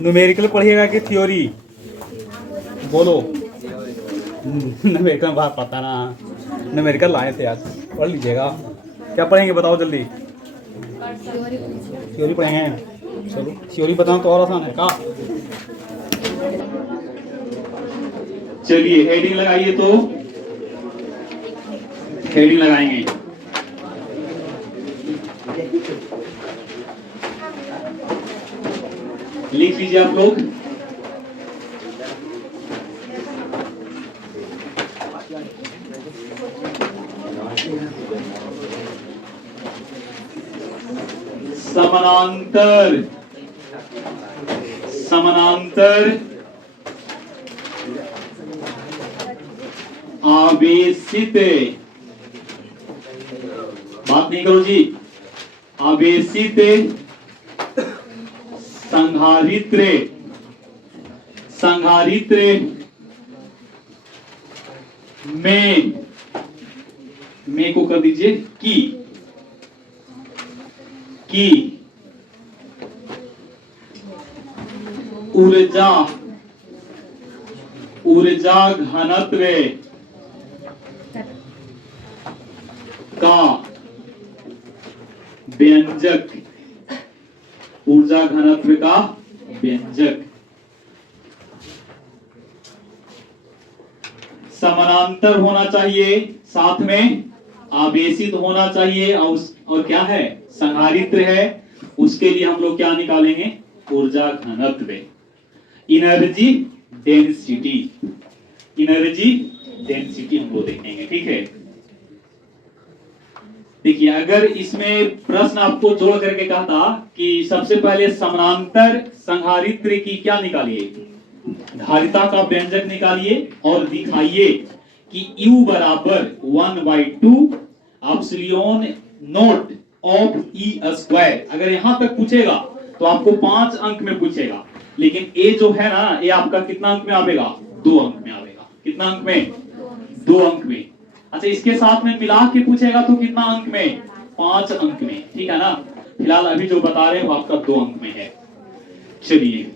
Numerical पढ़िएगा कि theory? बोलो। न्यूमेरिकल बात पता ना, न्यूमेरिकल लाए थे आज, पढ़ लीजिएगा। क्या पढ़ेंगे बताओ जल्दी। थ्योरी पढ़ेंगे, चलो थ्योरी बताओ तो और आसान है का। चलिए हेडिंग लगाइए, तो हेडिंग लगाएंगे। लिख लीजिए आप लोग। समानांतर, समानांतर आवेशित, बात नहीं करो जी, आवेशित संधारित्र, संधारित्र में को कर दीजिए की ऊर्जा, ऊर्जा घनत्व का व्यंजक, ऊर्जा घनत्व का व्यंजक। समानांतर होना चाहिए, साथ में आवेशित होना चाहिए, और क्या है, संधारित्र है। उसके लिए हम लोग क्या निकालेंगे, ऊर्जा घनत्व, एनर्जी डेंसिटी, एनर्जी डेंसिटी हम लोग देखेंगे। ठीक है, देखिए अगर इसमें प्रश्न आपको जोड़ करके कहा था कि सबसे पहले समानांतर संधारित्र की क्या निकालिए, धारिता का व्यंजक निकालिए और दिखाइए कि U बराबर 1/2 epsilon not of E square. अगर यहां तक पूछेगा तो आपको 5 अंक में पूछेगा, लेकिन ए जो है ना, ये आपका कितना अंक में आवेगा, 2 अंक में आवेगा। कितना अंक में, 2 अंक में। अच्छा, इसके साथ में मिला के पूछेगा तो कितना अंक में, 5 अंक में। ठीक है ना, फिलहाल अभी जो बता रहे हैं वो आपका 2 अंक में है। चलिए,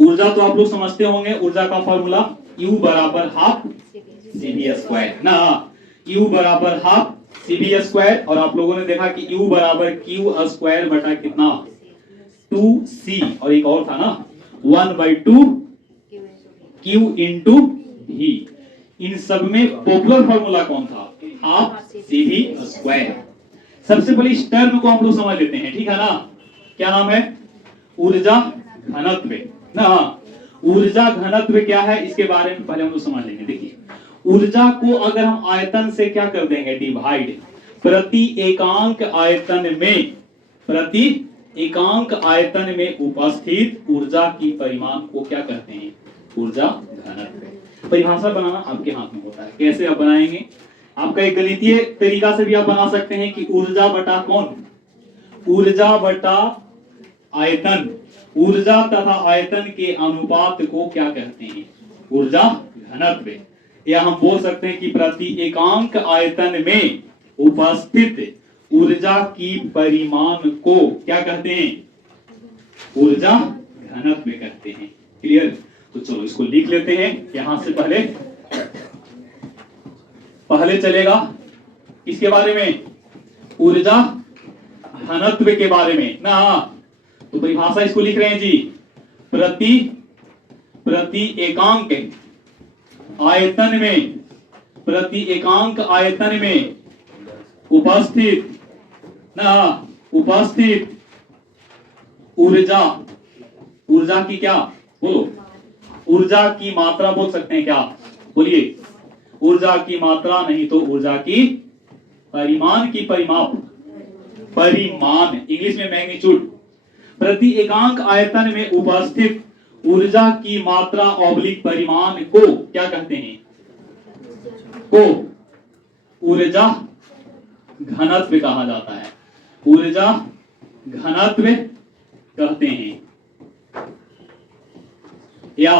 ऊर्जा तो आप लोग समझते होंगे, ऊर्जा का फॉर्मूला U बराबर हाफ CV स्क्वायर ना, U बराबर हाफ CV स्क्वायर। और आप लोगों ने देखा कि U बराबर Q स्क्वायर बटा कितना, 2C, और एक और था ना 1/2 Q इंटू V। इन सब में पॉपुलर फॉर्मूला कौन था, हाफ CV स्क्वायर। सबसे पहले इस टर्म को हम लोग समझ लेते हैं। ठीक है ना, क्या नाम है, ऊर्जा घनत्व ना। ऊर्जा घनत्व क्या है, इसके बारे में पहले हम लोग समझ लेंगे। देखिए, ऊर्जा को अगर हम आयतन से क्या कर देंगे, डिवाइड, प्रति एकांक आयतन में, प्रति एकांक आयतन में उपस्थित ऊर्जा की परिमाण को क्या कहते हैं, ऊर्जा घनत्व। परिभाषा बनाना आपके हाथ में होता है, कैसे आप बनाएंगे। आपका एक गणितीय तरीका से भी आप बना सकते हैं कि ऊर्जा बटा कौन, ऊर्जा बटा आयतन, ऊर्जा तथा आयतन के अनुपात को क्या कहते हैं, ऊर्जा घनत्व। या हम बोल सकते हैं कि प्रति एकांक आयतन में उपस्थित ऊर्जा की परिमाण को क्या कहते हैं, ऊर्जा घनत्व कहते हैं। क्लियर, तो चलो इसको लिख लेते हैं। यहां से पहले चलेगा किसके बारे में, ऊर्जा घनत्व के बारे में ना। तो परिभाषा इसको लिख रहे हैं जी, प्रति एकांक आयतन में, प्रति एकांक आयतन में उपस्थित ना, उपस्थित ऊर्जा, ऊर्जा की क्या बोलो, ऊर्जा की मात्रा बोल सकते हैं, क्या बोलिए, ऊर्जा की मात्रा नहीं तो ऊर्जा की परिमाण की परिमाप, परिमाण इंग्लिश में मैग्नीट्यूड। प्रति एकांक आयतन में उपस्थित ऊर्जा की मात्रा ऑब्लिक परिमाण को क्या कहते हैं, को ऊर्जा घनत्व कहा जाता है, ऊर्जा घनत्व कहते हैं। या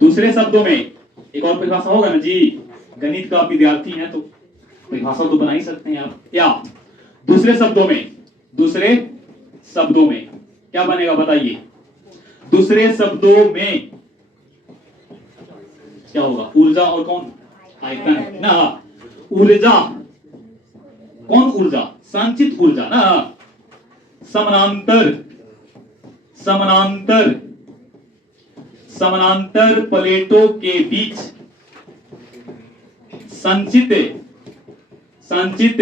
दूसरे शब्दों में एक और परिभाषा होगा ना जी, गणित का विद्यार्थी है तो परिभाषा तो बना ही सकते हैं आप। या दूसरे शब्दों में, दूसरे शब्दों में क्या बनेगा बताइए, दूसरे शब्दों में क्या होगा? ऊर्जा और कौन? आयतन ना। ऊर्जा, कौन ऊर्जा? संचित ऊर्जा ना। समानांतर, समानांतर, समानांतर प्लेटों के बीच संचित, संचित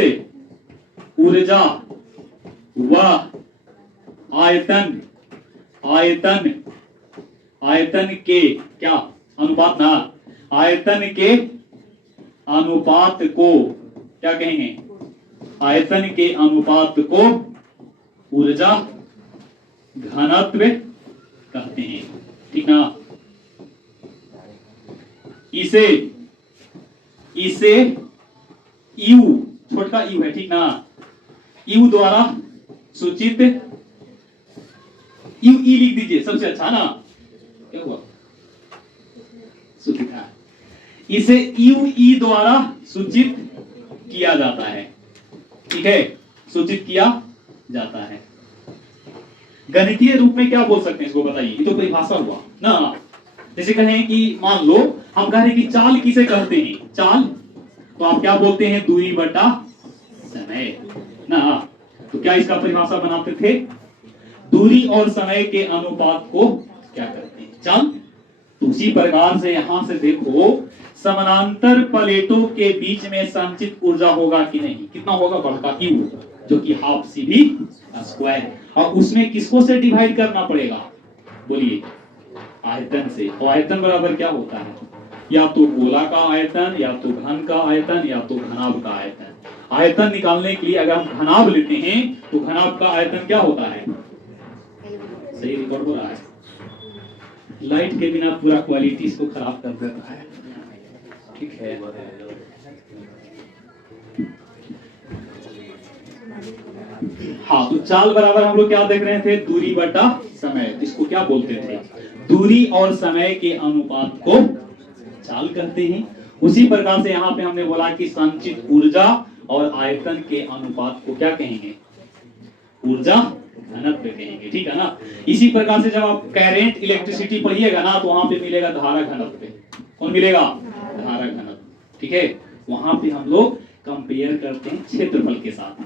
ऊर्जा व आयतन, आयतन, आयतन के क्या अनुपात ना, आयतन के अनुपात को क्या कहेंगे? आयतन के अनुपात को ऊर्जा घनत्व कहते हैं, ठीक ना। इसे, इसे यू, छोटा यू है, ठीक ना, यू द्वारा सूचित, यू ई लिख दीजिए सबसे अच्छा ना, क्या हुआ? सूचित है, इसे यू ई द्वारा सूचित किया जाता है, ठीक है, सूचित किया जाता है। गणितीय रूप में क्या बोल सकते हैं इसको बताइए? ये तो परिभाषा हुआ ना। जैसे कहें कि मान लो हम कह रहे हैं कि चाल किसे कहते हैं? चाल, तो आप क्या बोलते हैं? दूरी बटा समय ना। तो क्या इसका परिभाषा बनाते थे? दूरी और समय के अनुपात को क्या कहते हैं? चाल। तो उसी प्रकार से यहां से देखो, समानांतर प्लेटों के बीच में संचित ऊर्जा होगा कि नहीं? कितना होगा? बड़का क्यू, जो कि हाफ सी भी स्क्वायर, और उसमें किसको से डिवाइड करना पड़ेगा? बोलिए, आयतन से। और आयतन बराबर क्या होता है? या तो गोला का आयतन, या तो घन का आयतन, या तो घनाभ का आयतन। आयतन निकालने के लिए अगर हम घनाभ लेते हैं तो घनाभ का आयतन क्या होता है? सही रिकॉर्ड हो रहा है? लाइट के बिना पूरा क्वालिटी इसको खराब कर देता है, ठीक है। हाँ, तो चाल बराबर हम लोग क्या देख रहे थे? दूरी बटा समय। इसको क्या बोलते थे? दूरी और समय के अनुपात को चाल कहते हैं। उसी प्रकार से यहाँ पे हमने बोला कि संचित ऊर्जा और आयतन के अनुपात को क्या कहेंगे? ऊर्जा घनत्व कहेंगे, ठीक है ना। इसी प्रकार से जब आप करंट इलेक्ट्रिसिटी पढ़िएगा ना, तो वहां पे मिलेगा धारा घनत्व। कौन मिलेगा? धारा घनत्व, ठीक है। वहां पे हम लोग कंपेयर करते हैं क्षेत्रफल के साथ।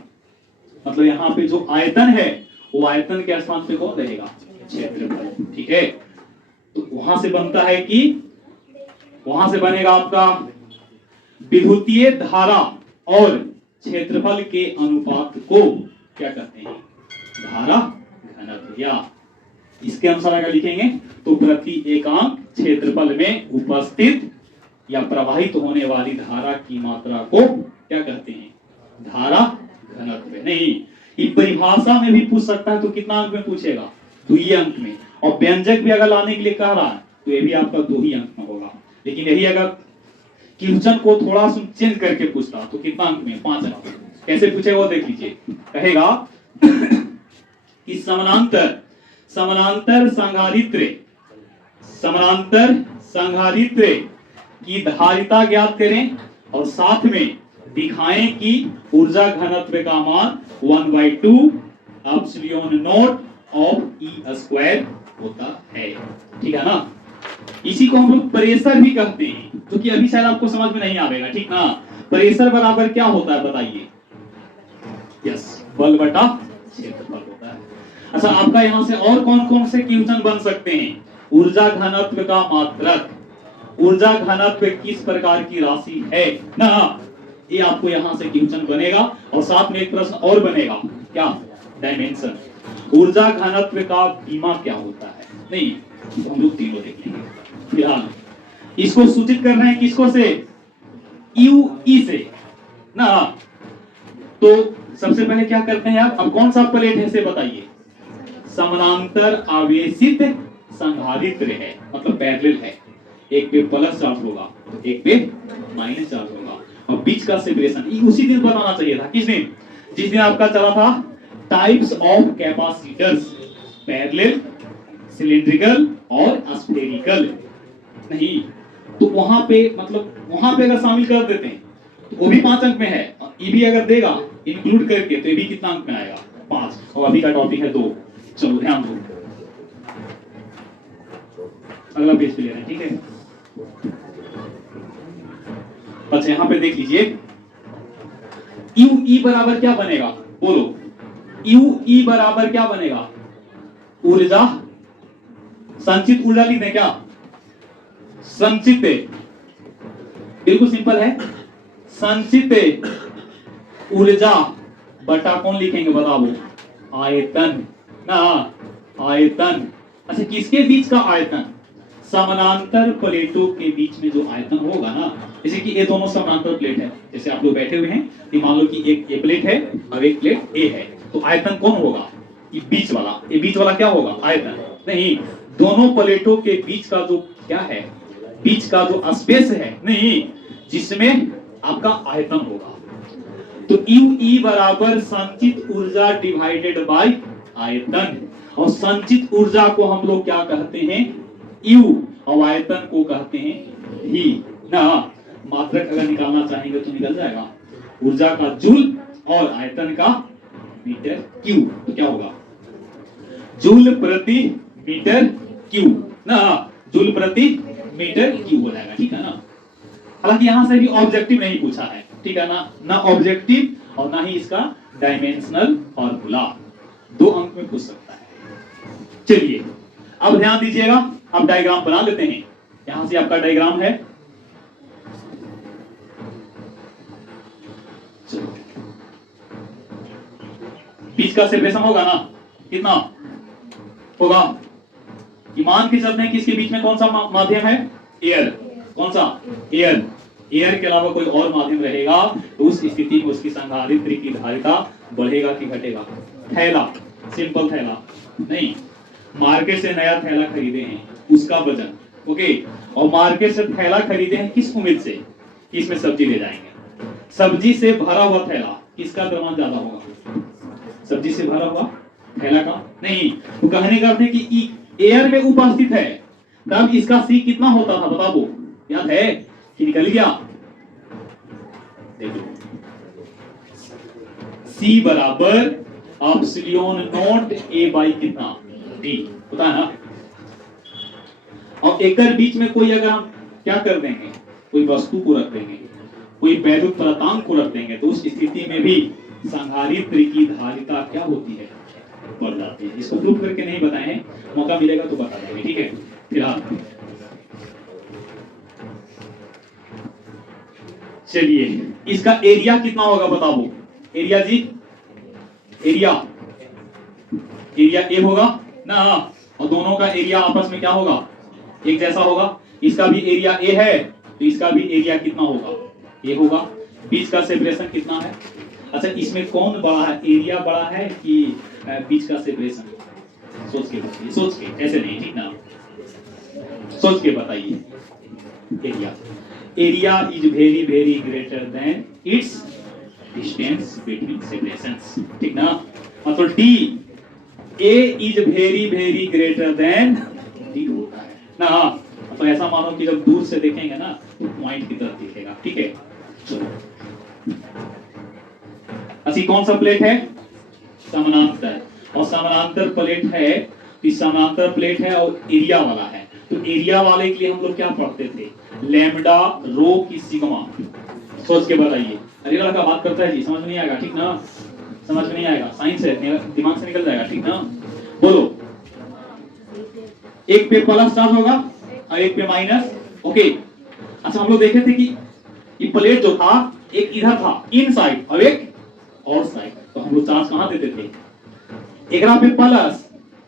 मतलब यहाँ पे जो आयतन है वो आयतन के स्थान पे कौन रहेगा? क्षेत्रफल, ठीक है। तो वहां से बनता है कि वहां से बनेगा आपका विद्युतीय धारा और क्षेत्रफल के अनुपात को क्या कहते हैं? धारा घनत्व। या इसके अनुसार अगर लिखेंगे तो प्रति एकांक क्षेत्रफल में उपस्थित या प्रवाहित होने वाली धारा की मात्रा को क्या कहते हैं? धारा घनत्व। नहीं, ये परिभाषा में भी पूछ सकता है, तो कितना अंक में पूछेगा? 2 अंक में। और व्यंजक भी अगर लाने के लिए कह रहा है तो ये भी आपका 2 ही अंक में होगा। लेकिन यही अगर क्वेश्चन को थोड़ा सा चेंज करके पूछता तो कितना अंक में? 5 अंक। कैसे पूछेगा वो देख लीजिए। कहेगा कि समानांतर, समानांतर संधारित्र, समानांतर संधारित्र की धारिता ज्ञात करें और साथ में दिखाएं कि ऊर्जा घनत्व का मान 1/2 epsilon not of E square होता है, ठीक है ना। इसी को हम लोग प्रेशर भी कहते हैं, जो कि अभी शायद आपको समझ में नहीं आएगा, ठीक ना। प्रेशर बराबर क्या होता है बताइए? यस, बल बटा क्षेत्रफल होता है। अच्छा, आपका यहाँ से और कौन कौन से क्वेश्चन बन सकते हैं? ऊर्जा घनत्व का मात्रक, ऊर्जा घनत्व किस प्रकार की राशि है ना, ये आपको यहाँ से क्वेश्चन बनेगा। और साथ में एक प्रश्न और बनेगा, क्या? डायमेंशन। ऊर्जा घनत्व का बीमा क्या होता है? नहीं, तो हम लोग तीनों देख लेंगे। फिलहाल इसको सूचित कर रहे हैं किसको से? यू ई से ना। तो सबसे पहले क्या करते हैं आप? अब कौन सा प्लेट है से बताइए? समानांतर आवेशित संधारित्र है, मतलब पैरेलल है। एक पे प्लस चार्ज होगा, एक पे माइनस चार्ज होगा, और बीच का सेपरेशन उसी दिन बताना चाहिए था। किस दिन? जिस दिन आपका चला था types of capacitors, parallel, cylindrical और स्फेरिकल। नहीं, तो वहां पे मतलब वहां पे अगर शामिल कर देते हैं तो वो भी 5 अंक में है। ये भी अगर देगा इंक्लूड करके तो ये भी कितना अंक में आएगा? 5। और अभी का टॉपिक है 2। चलो ध्यान दो। अगला पेज पे ले रहे हैं, ठीक है। अच्छा यहां पे देख लीजिए, यू ई बराबर क्या बनेगा, बोलो यू ई बराबर क्या बनेगा, ऊर्जा, संचित ऊर्जा लिख दें क्या, संचित, बिल्कुल सिंपल है, संचित ऊर्जा बटा कौन लिखेंगे बताओ, आयतन ना, आयतन। अच्छा किसके बीच का आयतन, समानांतर प्लेटों के बीच में जो आयतन होगा ना, जैसे कि ये दोनों समानांतर प्लेट है, जैसे आप लोग बैठे हुए हैं, तो मान लो कि एक ये प्लेट है और एक प्लेट ए है, तो आयतन कौन होगा, ये बीच वाला, ये बीच वाला क्या होगा, आयतन नहीं, दोनों प्लेटों के बीच का जो क्या है, बीच का जो स्पेस है नहीं, जिसमें आपका आयतन होगा। तो यू ई बराबर संचित ऊर्जा डिवाइडेड बाय आयतन, और संचित ऊर्जा को हम लोग क्या कहते हैं, यू, और आयतन को कहते हैं ही ना। मात्रक अगर निकालना चाहेंगे तो निकल जाएगा, ऊर्जा का जूल और आयतन का मीटर क्यू, तो क्या होगा, जूल प्रति मीटर क्यू ना, जूल प्रति मीटर क्यू हो जाएगा, ठीक है ना। हालांकि यहां से भी ऑब्जेक्टिव नहीं पूछा है, ठीक है ना, ना ऑब्जेक्टिव और ना ही इसका डायमेंशनल फॉर्मूला, 2 अंक में पूछ सकता है। चलिए अब ध्यान दीजिएगा, अब डायग्राम बना लेते हैं। यहां से आपका डायग्राम है, बीच का सेपरेशन होगा ना, कितना होगा, मान के चलते हैं कि इसके बीच में कौन सा माध्यम है, एयर, कौन सा, एयर, एयर के अलावा कोई और माध्यम रहेगा तो उस स्थिति में उसकी संधारित्र की धारिता बढ़ेगा कि घटेगा, थैला, सिंपल थैला नहीं, मार्केट से नया थैला खरीदे हैं उसका वजन, ओके, और मार्केट से थैला खरीदे हैं किस उम्मीद से कि इसमें सब्जी ले जाएंगे, सब्जी से भरा हुआ थैला, किसका द्रव्यमान ज्यादा होगा, सब्जी से भरा हुआ थैला का नहीं, तो कहने का अर्थ है कि एयर में उपस्थित है, तब इसका सी कितना होता था बता दो, याद है कि निकल गया, देखो सी बराबर एप्सिलॉन नॉट ए बाई कितना डी होता है ना। और एक बीच में कोई अगर हम क्या कर देंगे, कोई वस्तु को रख देंगे, कोई वैद्युत प्रांतांक को रख देंगे, तो उस स्थिति में भी संधारित्र की धारिता क्या होती है, बढ़ जाती है। इसको प्रूफ करके नहीं बताए हैं, मौका मिलेगा तो बता देंगे, ठीक है। फिलहाल चलिए इसका एरिया कितना होगा बताओ, एरिया जी, एरिया, एरिया ए होगा ना, और दोनों का एरिया आपस में क्या होगा, एक जैसा होगा, इसका भी एरिया ए है तो इसका भी एरिया कितना होगा, ए होगा, बीच का सेपरेशन कितना है, अच्छा इसमें कौन बड़ा है, एरिया बड़ा है कि बीच का सेपरेशन, सोच के बताइए, सोच के, ऐसे नहीं, ठीक ना, सोच के बताइए, area, area is very very greater than it's distance between separations, ठीक ना, मतलब D, A is very very greater than D होता है ना, तो ऐसा मानो कि जब दूर से देखेंगे ना तो पॉइंट की तरफ दिखेगा, ठीक है। चलो अच्छी कौन सा प्लेट है, समानांतर, और समानांतर प्लेट है, इस समानांतर प्लेट है और एरिया वाला है, तो एरिया वाले के लिए हम लोग क्या पढ़ते थे, लैम्डा रो की सिग्मा, सोच के बताइए, अरे लड़का बात करता है जी, समझ में नहीं आएगा, ठीक ना, समझ में नहीं आएगा, साइंस है, दिमाग से निकल जाएगा, ठीक ना, बोलो, एक पे प्लस चार्ज होगा और एक पे माइनस, ओके। अच्छा हम लोग देखे थे कि ये प्लेट जो था एक इधर था इनसाइड और एक और साइड, तो हम लोग चार्ज कहां देते थे, एकरा पे प्लस,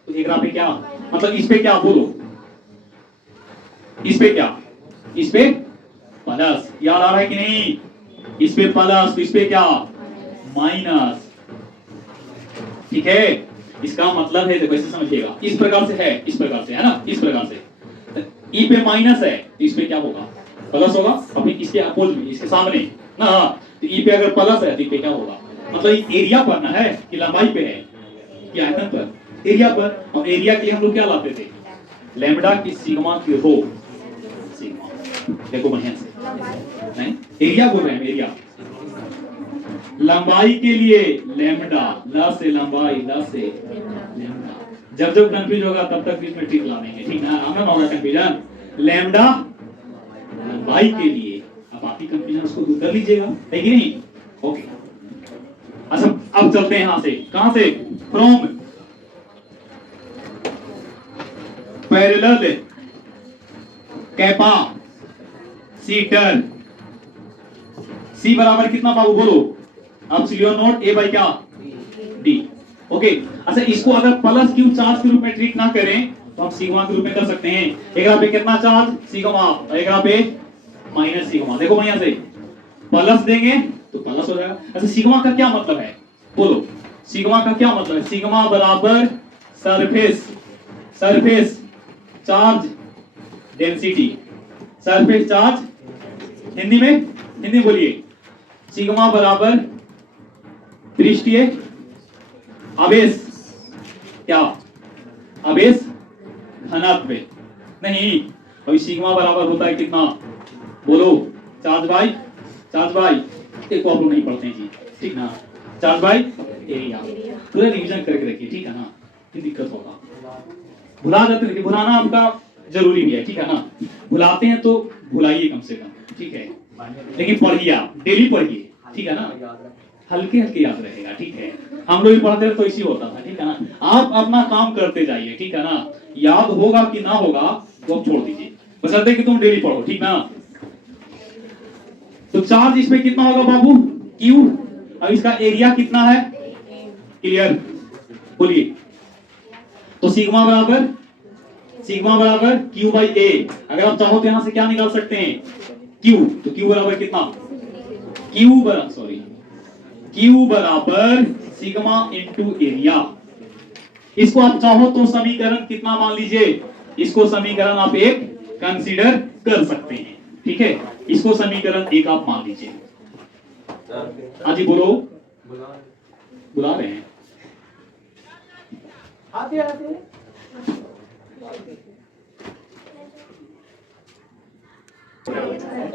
तो एकरा पे क्या, मतलब इस पे क्या बोलो, इस पे क्या, इस पे प्लस, याद आ रहा है कि नहीं, इस पे प्लस तो इस पे क्या माइनस, ठीक है। इसका मतलब है, देखो ऐसे समझिएगा, इस प्रकार से है, इस प्रकार से है ना, इस प्रकार से, ई पे माइनस है तो इस पे क्या होगा, प्लस होगा, अभी इसके अपोज में, इसके सामने ना, तो ई पे अगर प्लस है तो ई पे क्या होगा, मतलब एरिया पर ना है कि लंबाई पे है कि आयतन पर, एरिया पर, और एरिया के लिए हम लोग क्या लाते थे, लैम्डा की सिग्मा की रो, सिग्मा, देखो बढ़िया से, नहीं एरिया बोल रहे हैं, एरिया, लंबाई के लिए लैम्डा, ला से लंबाई, ला से लैम्डा, जब जब कंफ्यूज होगा तब तक इसमें ट्रिक ला देंगे, ठीक ना, ना होगा कंफ्यूजन। लैम्डा लंबाई के लिए, अब बाकी कंफ्यूजन उसको दूर कर लीजिएगा, है कि नहीं? ओके, अच्छा अब चलते हैं यहां से, कहां से? फ्रॉम पैरेलल कैपेसिटर, सी बराबर कितना बाबू बोलो? एप्सिलॉन नॉट ए बाई क्या? डी। ओके, अच्छा इसको अगर प्लस क्यू चार्ज के रूप में ट्रीट ना करें तो हम सिग्मा के रूप में कर सकते हैं। एक ग्राफ पे कितना चार्ज? सिग्मा, एक ग्राफ पे माइनस सिग्मा। देखो बढ़िया से, प्लस देंगे तो प्लस हो जाएगा। अच्छा सिग्मा का क्या मतलब है बोलो? सिग्मा का क्या मतलब है? सिग्मा बराबर surface charge density, surface charge, Hindi बोलिए। सिग्मा बराबर पृष्ठीय आवेश, क्या? आवेश घनत्व नहीं, अभी सिग्मा बराबर होता है कितना बोलो? चार्ज बाई एक को आप लोग नहीं पढ़ते हैं जी, ठीक ना? चार्ज बाई एरिया, पूरा रिवीजन करके रखिए, ठीक है ना? ये दिक्कत होगा, भुला जाते हैं, भुलाना आपका जरूरी भी है, ठीक है ना? भुलाते हैं तो भुलाइए कम से कम, ठीक है? लेकिन पढ़िए, आप डेली पढ़िए, ठीक है ना? हल्के हल्के याद रहेगा, ठीक है? हम लोग भी पढ़ते थे तो इसी होता था, ठीक है ना? आप अपना काम करते जाइए, ठीक है ना? याद होगा कि ना होगा वो छोड़ दीजिए, बशर्ते कि तुम डेली पढ़ो, ठीक ना? तो चार्ज इसमें कितना होगा बाबू? Q। अब इसका एरिया कितना है? क्लियर बोलिए। तो सिग्मा बराबर Q बाई A। अगर आप चाहो तो यहां से क्या निकाल सकते हैं? Q। तो Q बराबर कितना? Q बराबर सिग्मा इंटू एरिया। इसको आप चाहो तो समीकरण कितना मान लीजिए? इसको समीकरण आप एक कंसीडर कर सकते हैं, ठीक है? इसको समीकरण एक आप मान लीजिए। हाँ जी बोलो, बुला रहे हैं, आते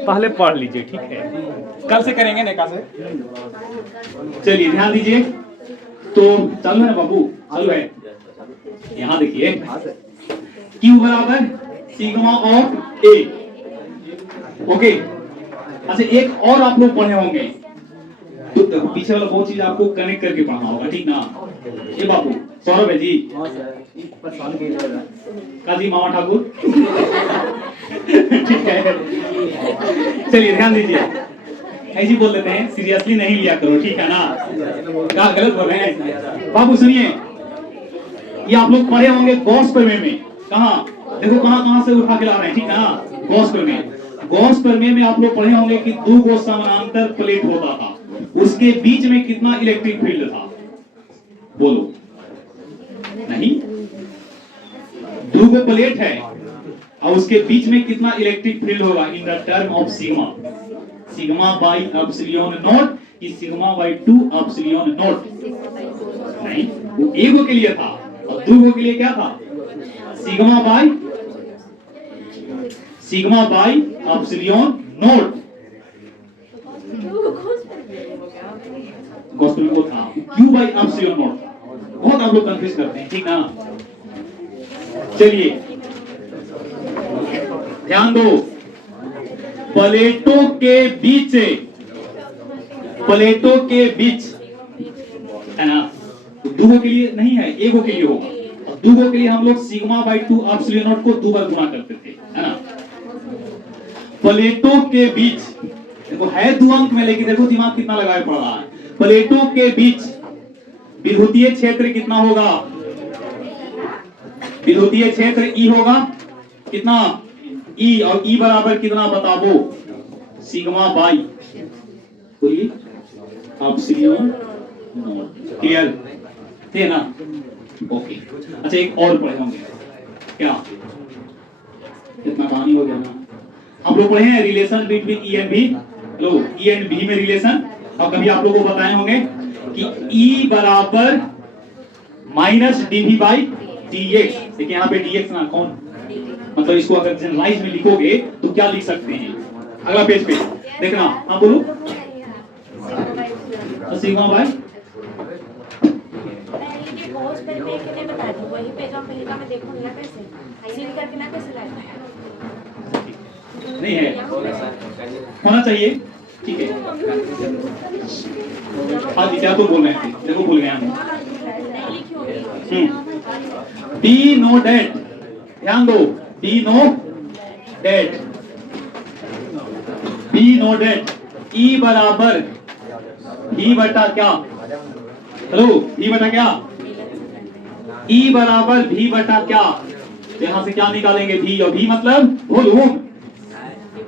पहले पढ़ लीजिए, ठीक है? कल से करेंगे नेका से। चलिए ध्यान दीजिए, तो चालू है ना बाबू? चालू है। यहां देखिए, Q बराबर सिग्मा ऑफ A। ओके, अच्छा एक और आप लोग पढ़े होंगे, तो पीछे वाला बहुत चीज आपको कनेक्ट करके पढ़ना होगा, ठीक ना? ये बाबू सौरभ है जी, काजी मामा ठाकुर, ठीक है? चलिए ध्यान दीजिए, ऐसी बोल लेते हैं, सीरियसली नहीं लिया करो, ठीक है ना? क्या गलत बोल रहे हैं बाबू? सुनिए, ये आप लोग पढ़े होंगे गॉस प्रमेय में। कहां? देखो कहां से उठा के ला रहे हैं, ठीक है ना? गॉस प्रमेय में आप लोग पढ़े होंगे कि दो गो समानांतर प्लेट होता था, उसके बीच में कितना इलेक्ट्रिक फील्ड था बोलो? नहीं, दो गो प्लेट है और उसके बीच में कितना इलेक्ट्रिक फील्ड होगा in the term of sigma by epsilon not, कि सिग्मा बाई 2 एप्सिलॉन नॉट। नहीं, वो एक गो के लिए था और दो गो के लिए क्या था? Sigma by epsilon not. Gospel में वो था Q बाई एप्सिलॉन नॉट था। बहुत आप लोग कंफ्यूज करते हैं, ठीक ना? चलिए ध्यान दो, प्लेटों के बीच है ना? दूगो के लिए नहीं है, एगो के लिए होगा, और दूगो के लिए हम लोग सिग्मा बाई 2 एप्सिलॉन नॉट को दो बार गुणा करते थे, है ना? प्लेटों के बीच, देखो है दो अंक में, लेकिन देखो दिमाग कितना लगाए पड़ रहा है। प्लेटों के बीच विद्युतीय क्षेत्र कितना होगा? विद्युतीय क्षेत्र E होगा कितना? E, और E बराबर कितना बताओ? सिग्मा बाई, बोलिए, एप्सिलॉन नॉट। क्लियर थे ना? ओके, अच्छा एक और पढ़े होंगे, क्या? इतना कहानी हो गया ना? आप लोग पढ़े हैं relation between E and B? Low, E and B में रिलेशन, और कभी आप लोगों को बताए होंगे कि E बराबर माइनस dV बाई dx। देखिए यहाँ पे dx ना कौन, मतलब इसको अगर जनरलाइज में लिखोगे तो क्या लिख सकते हैं? अगला पेज पे देखना, हाँ बोलो। सिग्मा बाई पहले मैं एक नहीं बता दी, वही पेज हम पहले का मैं देखूंगी ना कैसे सील करके ना कैसे लाए नहीं है, होना चाहिए। ठीक है, हाँ जी, क्या तो बोल रहे हैं, देखो भूल गए हम। नहीं लिखी होगी। डी नो डेट, ध्यान दो, डी नो डेट, डी नो डेट, ई बराबर भी बटा क्या, हेलो, भी बटा क्या, ई बराबर भी बटा क्या, यहां से क्या निकालेंगे, भी, और भी मतलब वॉल्यूम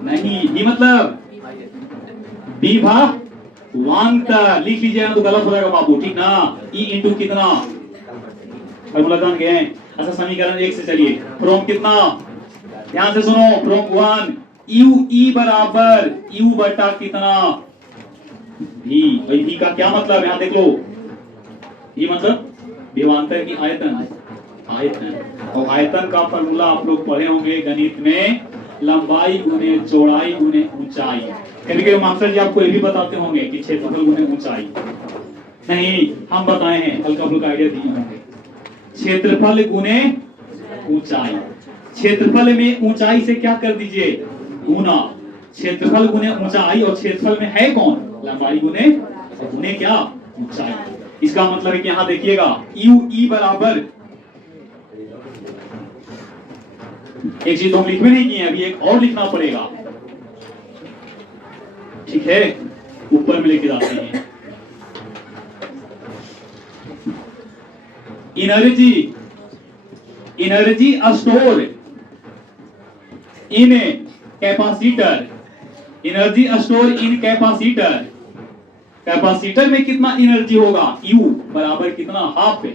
नहीं, भी मतलब विभवांतर, लिख लीजिएगा तो गलत हो जाएगा बाबू, ठीक ना। ई इंटू कितना, फॉर्मूला जान गए हैं। अच्छा, समीकरण 1 से चलिए, फ्रॉम कितना, ध्यान से सुनो, फ्रॉम 1 यू, ई बराबर यू बटा कितना, भी, भाई भी का क्या मतलब, यहां देख लो, ये मतलब विभवांतर की आयतन, आयतन, और आयतन का फॉर्मूला आप लोग पढ़े होंगे गणित में, लंबाई गुने चौड़ाई गुने ऊंचाई। कभी कभी मास्टर जी आपको ये भी बताते होंगे कि क्षेत्रफल गुने ऊंचाई, नहीं, हम बताए हैं, हल्का फुल्का आइडिया दिए होंगे, क्षेत्रफल गुने ऊंचाई, क्षेत्रफल में ऊंचाई से क्या कर दीजिए, गुना, क्षेत्रफल गुने ऊंचाई, और क्षेत्रफल में है कौन, लंबाई गुने, और गुने क्या, ऊंचाई। इसका मतलब है कि यहां देखिएगा, यू ई बराबर, एक चीज तो हम लिख भी नहीं किए, अभी एक और लिखना पड़ेगा, ठीक है, ऊपर में लेके जाते हैं, energy, energy store in capacitor, energy store in capacitor, capacitor में कितना एनर्जी होगा, यू बराबर कितना, हाफ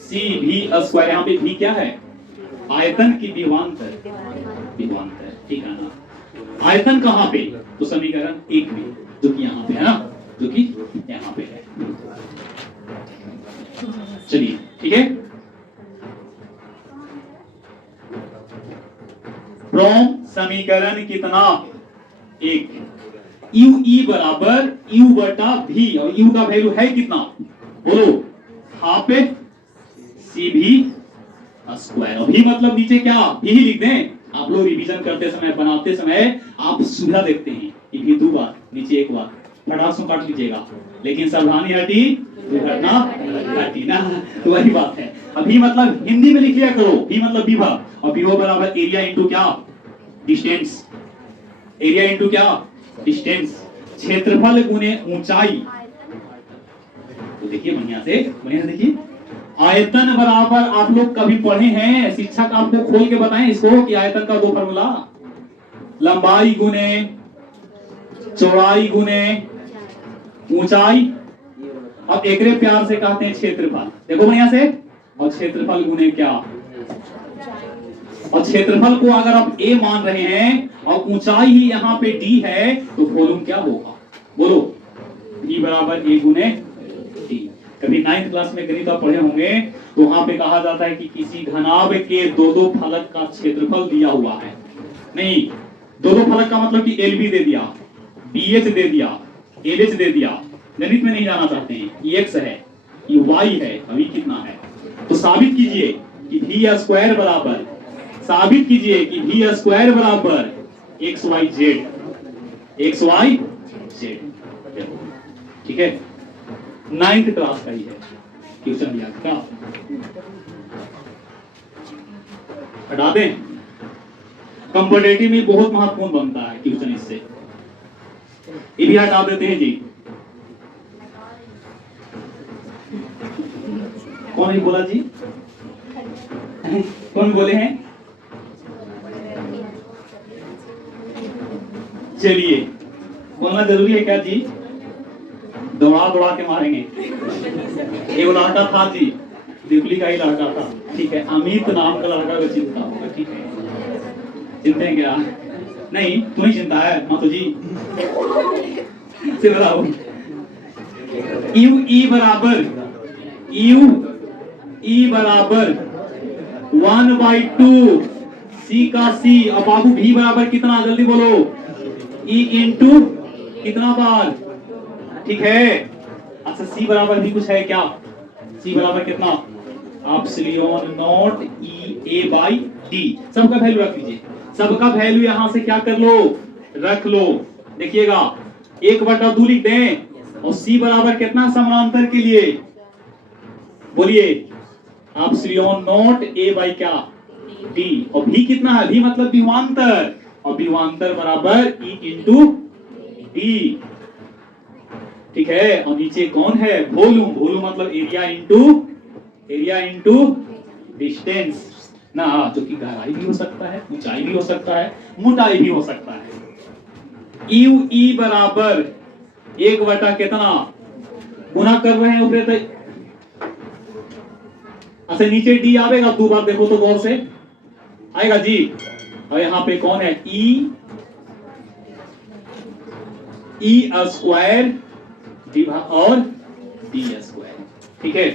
सी भी स्क्वायर, यहां पे भी क्या है, आयतन की विभवांतर, विभवांतर, ठीक है ना। आयतन कहां पे, तो समीकरण 1 में, जो कि यहां पे है ना, जो कि यहां पे है। चलिए, ठीक है, फ्रॉम समीकरण कितना, 1, यू ई बराबर यू बटा भी, और यू का वैल्यू है कितना, बोलो, हाफ सी भी स्क्वायर, भी मतलब नीचे क्या, भी ही लिख दें, आप लोग रिवीजन करते समय, बनाते समय आप सुविधा देखते हैं कि भी 2 बार, नीचे 1 बार, फटाक से काट लीजिएगा, लेकिन सावधानी हटी दुर्घटना घटी ना, तो वही बात है। अभी मतलब हिंदी में लिख लिया करो, भी मतलब विभव, और विभव बराबर एरिया इंटू क्या, डिस्टेंस, एरिया इंटू क्या, डिस्टेंस, क्षेत्रफल गुने ऊंचाई, तो देखिए बढ़िया से देखिए, आयतन बराबर, आप लोग कभी पढ़े हैं, शिक्षक आपको खोल के बताएं इसको कि आयतन का 2 फॉर्मूला, लंबाई गुने चौड़ाई गुने ऊंचाई, अब एकरे प्यार से कहते हैं क्षेत्रफल, देखो बढ़िया से, और क्षेत्रफल गुने क्या, और क्षेत्रफल को अगर आप a मान रहे हैं और ऊंचाई ही यहाँ पे d है, तो वॉल्यूम क्या होगा, बोलो, v बराबर a गुने d। कभी 9th क्लास में गणित आप पढ़े होंगे, तो वहां पे कहा जाता है कि किसी घनाभ के 2-2 फलक का क्षेत्रफल दिया हुआ है, नहीं, 2-2 फलक का मतलब कि LB दे दिया, BH दे दिया, LH दे दिया, गणित में नहीं जाना चाहते हैं, ये x है, ये y है, अभी कितना है, तो साबित कीजिए कि v स्क्वायर बराबर, साबित कीजिए कि v स्क्वायर बराबर xyz, ठीक है, 9th क्लास का ही है, ट्यूशन दिया था, हटा दें, कंपैरेटिव में बहुत महत्वपूर्ण बनता है ट्यूशन, इससे ये भी हटा देते हैं जी। कौन ही बोला जी, कौन बोले हैं, चलिए, बोलना जरूरी है क्या जी, दौड़ा दौड़ा के मारेंगे। एक लड़का था जी, दिल्ली का ही लड़का था, ठीक है, अमित नाम का लड़का को चिंता होगा, ठीक है, चिंते हैं क्या, नहीं तुम्हें चिंता है मातो जी, बताओ, यू ई बराबर 1/2 सी का सी, और बाबू भी बराबर कितना, जल्दी बोलो, ई इंटू कितना बार, ठीक है। अच्छा सी बराबर भी कुछ है क्या, सी बराबर कितना, epsilon not E A by D. सबका वैल्यू रख लीजिए, सबका वैल्यू यहां से क्या कर लो, रख लो। देखिएगा 1/2 लिख दें और सी बराबर कितना समानांतर के लिए, बोलिए एप्सिलॉन नॉट ए बाई क्या डी, और भी कितना है, भी मतलब विभवांतर, और विभवांतर बराबर ई इंटू डी। ठीक है, और नीचे कौन है, वॉल्यूम, वॉल्यूम मतलब एरिया इंटू डिस्टेंस ना, जो कि गहराई भी हो सकता है, ऊंचाई भी हो सकता है, मोटाई भी हो सकता है। यू ई बराबर 1 कितना गुना कर रहे हैं ऊपर तक, अच्छा नीचे डी आएगा, 2 बार देखो तो गौर से आएगा जी। और यहाँ पे कौन है, ई स्क्वायर और डी स्क्वायर। ठीक है,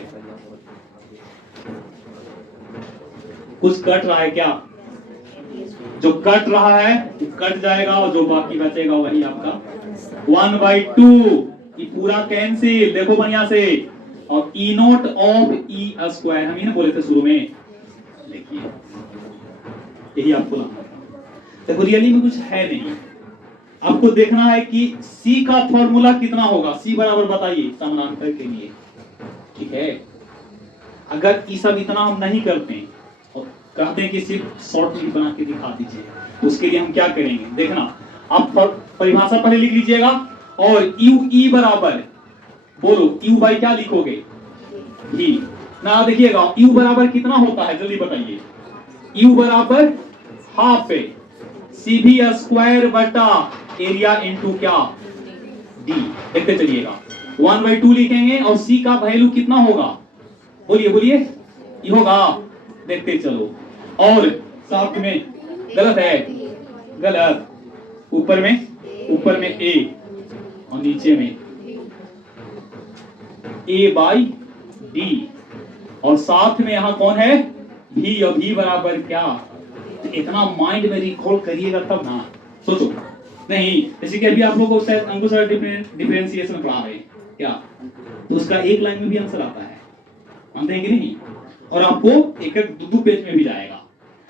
कुछ कट रहा है क्या, जो कट रहा है वो कट जाएगा और जो बाकी बचेगा वही आपका 1/2, ये पूरा कैंसिल, देखो बढ़िया से। और ई नोट ऑफ ई स्क्वायर, हम ही ना बोले थे शुरू में, देखिए यही आपको लाना था। देखो रियली में कुछ है नहीं, आपको देखना है कि C का फॉर्मूला कितना होगा, C बराबर बताइए समानांतर के लिए। ठीक है, अगर ये सब इतना हम नहीं करते और कहते हैं कि सिर्फ शॉर्ट लिंक बना के दिखा दीजिए, उसके लिए हम क्या करेंगे, देखना आप परिभाषा पहले लिख लीजिएगा, और यू ई बराबर, बोलो यू बाई क्या लिखोगे, भी ना, देखिएगा यू बराबर कितना होता है, जल्दी बताइए। यू बराबर हाफ है सी भी स्क्वायर बटा एरिया इंटू क्या डी, देखते चलिएगा। 1/2 लिखेंगे और सी का वैल्यू कितना होगा, बोलिए बोलिए, ये होगा, देखते चलो। और साथ में गलत है, गलत, ऊपर में ए और नीचे में ए बाई डी, और साथ में यहां कौन है, भी, और भी बराबर क्या, तो इतना माइंड में रिकॉल करिएगा तब ना, सोचो नहीं, जैसे कि अभी आप लोगों को शायद अंकुश सर डिफरेंशिएशन पढ़ा रहे हैं क्या, तो उसका एक लाइन में भी आंसर आता है, मानते हैं कि नहीं, और आपको एक दो पेज में भी जाएगा।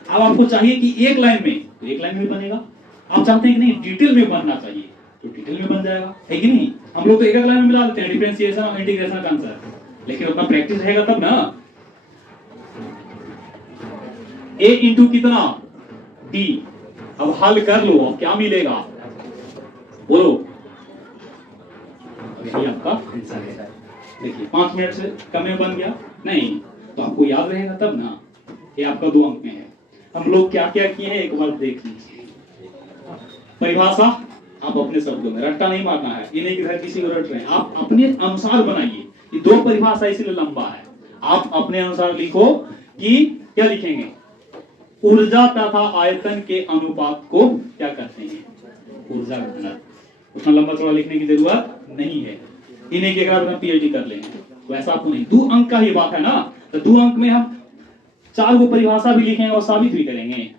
अब आपको चाहिए कि एक लाइन में, तो एक लाइन में बनेगा, आप चाहते हैं कि नहीं डिटेल में बनना चाहिए, तो डिटेल में बन जाएगा, है कि नहीं। हम लोग तो एक लाइन में मिला देते हैं डिफरेंशिएशन और इंटीग्रेशन का आंसर, लेकिन उतना प्रैक्टिस रहेगा तब ना। a इंटू कितना d, अब हल कर लो, अब क्या मिलेगा, बोलो, यही आपका आंसर है। देखिए 5 मिनट से कम में बन गया नहीं, तो आपको याद रहेगा तब ना, ये आपका 2 अंक में है। हम लोग क्या क्या किए हैं एक बार देख लीजिए। परिभाषा आप अपने शब्दों में, रट्टा नहीं मारना है, ये नहीं कि हर किसी को रट रहे हैं, आप अपने अनुसार बनाइए। ये 2 परिभाषा इसलिए लंबा है, आप अपने अनुसार लिखो कि क्या लिखेंगे, ऊर्जा तथा आयतन के अनुपात को क्या कहते हैं, ऊर्जा घनत्व। उतना लंबा चौड़ा लिखने की जरूरत नहीं है, इन्हें के अगर पीएचडी कर लेंगे तो ऐसा आपको नहीं। 2 अंक का ही बात है ना, तो 2 अंक में हम 4 को परिभाषा भी लिखेंगे और साबित भी करेंगे।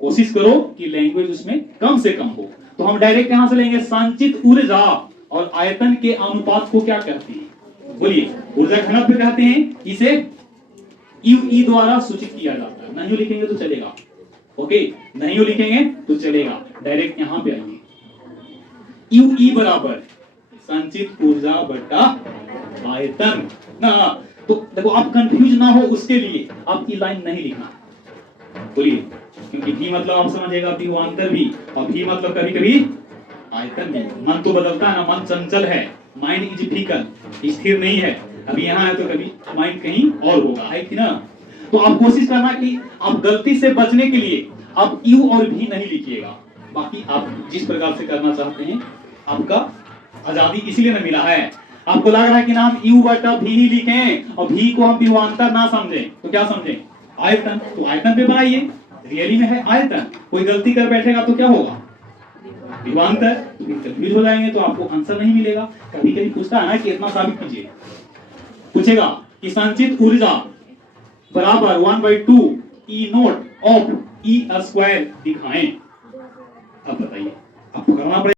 कोशिश करो कि लैंग्वेज उसमें कम से कम हो। तो हम डायरेक्ट यहां से लेंगे, संचित ऊर्जा और आयतन के अनुपात को क्या कहते हैं, बोलिए, ऊर्जा घनत्व कहते हैं, इसे यू ई द्वारा सूचित किया जाता है। नहीं लिखेंगे तो चलेगा, ओके, नहीं लिखेंगे तो चलेगा, डायरेक्ट यहां पे आएंगे। यू ई बराबर संचित ऊर्जा बटा आयतन ना, तो देखो आप कंफ्यूज ना हो उसके लिए आप ये लाइन नहीं लिखना, बोलिए, क्योंकि भी मतलब आप समझिएगा विभवांतर भी, और भी मतलब कभी कभी आयतन भी। मन तो बदलता है ना, मन चंचल है, माइंड इज फिकल, स्थिर नहीं है, अभी यहाँ है तो कभी माइंड कहीं और होगा, है कि ना। तो आप कोशिश करना कि आप गलती से बचने के लिए आप यू और भी नहीं लिखिएगा, बाकी आप जिस प्रकार से करना चाहते हैं, आपका आजादी इसीलिए न मिला है। आपको लग रहा है कि नाम यू बटा भी ही लिखें और भी को हम विभवांतर ना समझें, तो क्या समझें, आयतन, तो आयतन पे बनाइए, रियली में है आयतन, कोई गलती कर बैठेगा तो क्या होगा, विभवांतर, तो कंफ्यूज हो जाएंगे तो आपको आंसर नहीं मिलेगा। कभी कभी पूछता है ना कि इतना साबित कीजिए, पूछेगा कि संचित ऊर्जा बराबर 1/2 ई नोट ऑफ ई स्क्वायर दिखाएं। अब बताइए, आपको करना पड़ेगा।